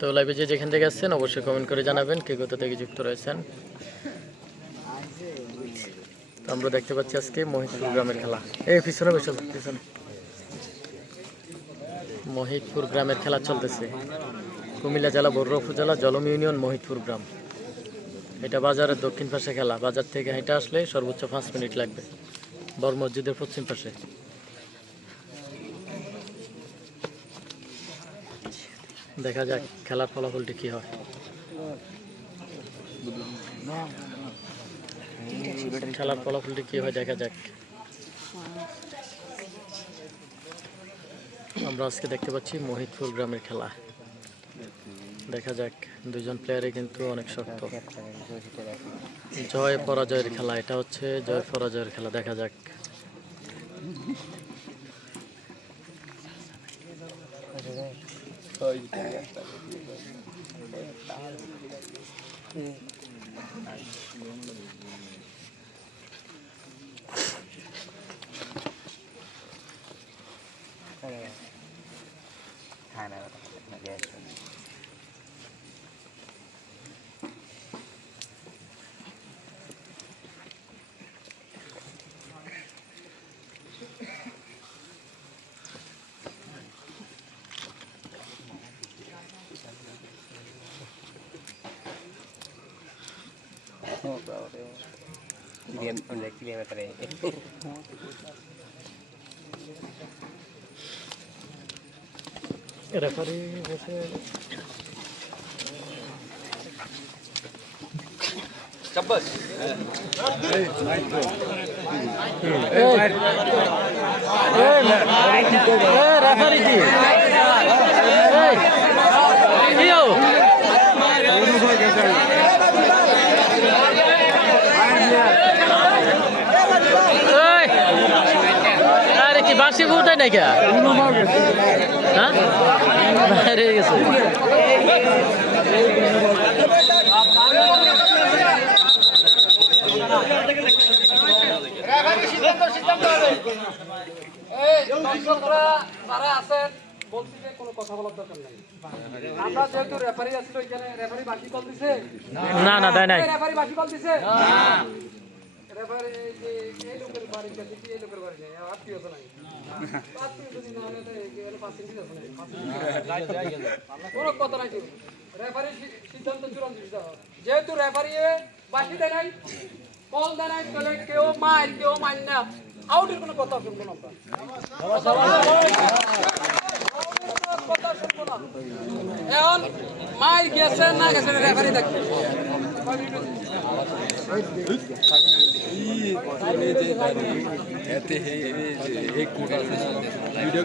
তো লাইভে যে যেখান থেকে আসছেন অবশ্যই কমেন্ট করে জানাবেন কে কোথা থেকে যুক্ত রয়েছেন। তো আমরা দেখতে পাচ্ছি আজকে মহিতপুর গ্রামের খেলা। এই পিছনে পিছনে মহিতপুর গ্রামের খেলা চলতেছে। কুমিল্লা জেলা বড়ুয়া উপজেলা জলম ইউনিয়ন মহিতপুর গ্রাম। এটা বাজারের দক্ষিণ পাশে খেলা। বাজার থেকে হেঁটে আসলে সর্বোচ্চ 5 মিনিট লাগবে। বড় মসজিদের পশ্চিম পাশে। দেখা যাক খেলার ফলাফলটি কি হয়। খেলার ফলাফলটি কি হয় দেখা যাক। আমরা আজকে দেখতে পাচ্ছি মহিতপুর গ্রামের খেলা। দেখা যাক দুজন প্লেয়ারে কিন্তু অনেক শক্ত। জয় পরাজয়ের খেলা, এটা হচ্ছে জয় পরাজয়ের খেলা। দেখা যাক। রেফারি বসে চাব্বাস রেফারি কি আরে কি বাসি উঠাই নাই কে? হ্যাঁ বাইরে গেছে। যারা আছেন বলছি যে কোনো কথা বলার দরকার নাই। আমরা যেহেতু রেফারি আসলো এখানে, রেফারি বাকি কল দিছে না না দেয় নাই। রেফারি বাকি কল দিছে রেফারি এই লোকের বাড়ি গেছে কি এই লোকের বাড়ি নেই আত্মীয় তো নাই আত্মীয় যদি না হলে এখানে 5 মিনিট আছে না কোনো কথা নাই। রেফারি সিদ্ধান্ত চূড়ান্ত। যেহেতু রেফারি বাকি দেয় নাই কল দেয় নাই তাহলে কেউ মার কেউ মার না আউটের কোনো কথা শুনবো না আমরা। এখন মায়ের গেছে না গেছে রেফারি দেখবে। ভিডিও